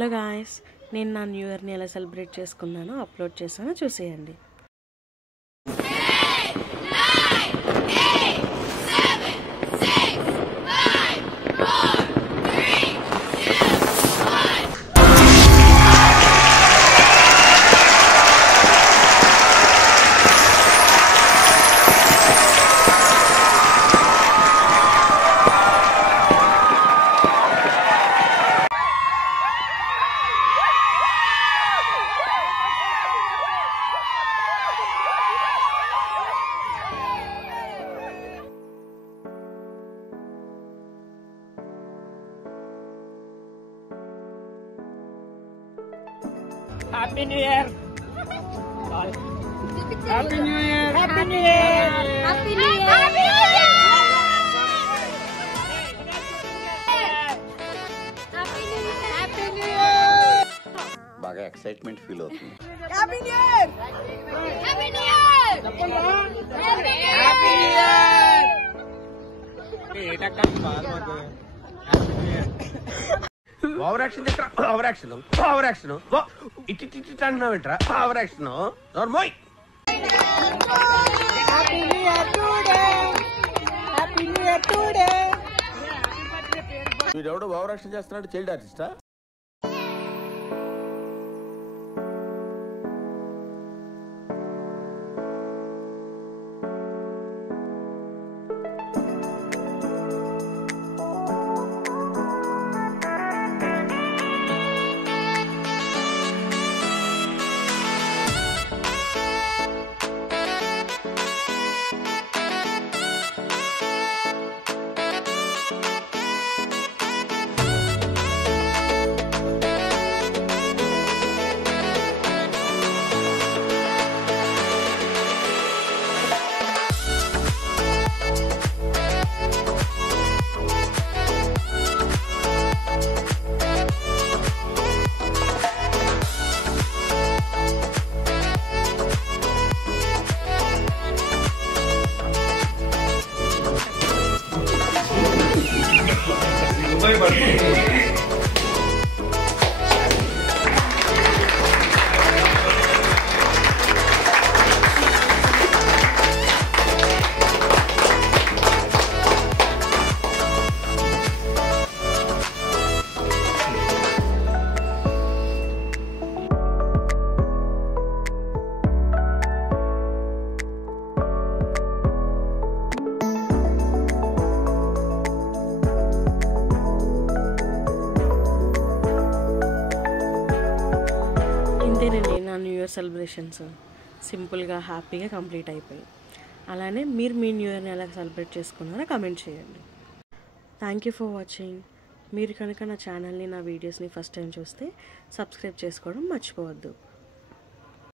Hello guys, నేను నా new ఇయర్ని ఎలా సెలబ్రేట్ చేసుకున్నానో అప్లోడ్ చేశాను, చూసేయండి. Happy New Year! Happy New Year! Happy New Year! Happy New Year! Happy New Year! Happy New Year! Happy New Year! బాగా excitement feel అవుతుంది. Happy New Year! Happy New Year! Happy New Year! Over action over action over action ఇటు అంటున్నావు ఏంట్రా over action నోర్మోయ్. Happy New Year today! Happy New Year today! వీడెవడో over action చేస్తున్నాడు, child ఆర్టిస్టా? ఇంతేనండి నా న్యూ ఇయర్ సెలబ్రేషన్స్ సింపుల్గా హ్యాపీగా కంప్లీట్ అయిపోయాయి. అలానే మీరు మీ న్యూ ఇయర్ని ఎలా సెలబ్రేట్ చేసుకున్నారో కమెంట్ చేయండి. Thank you for watching. మీరు కనుక నా ఛానల్ని, నా వీడియోస్ని ఫస్ట్ టైం చూస్తే సబ్స్క్రైబ్ చేసుకోవడం మర్చిపోవద్దు.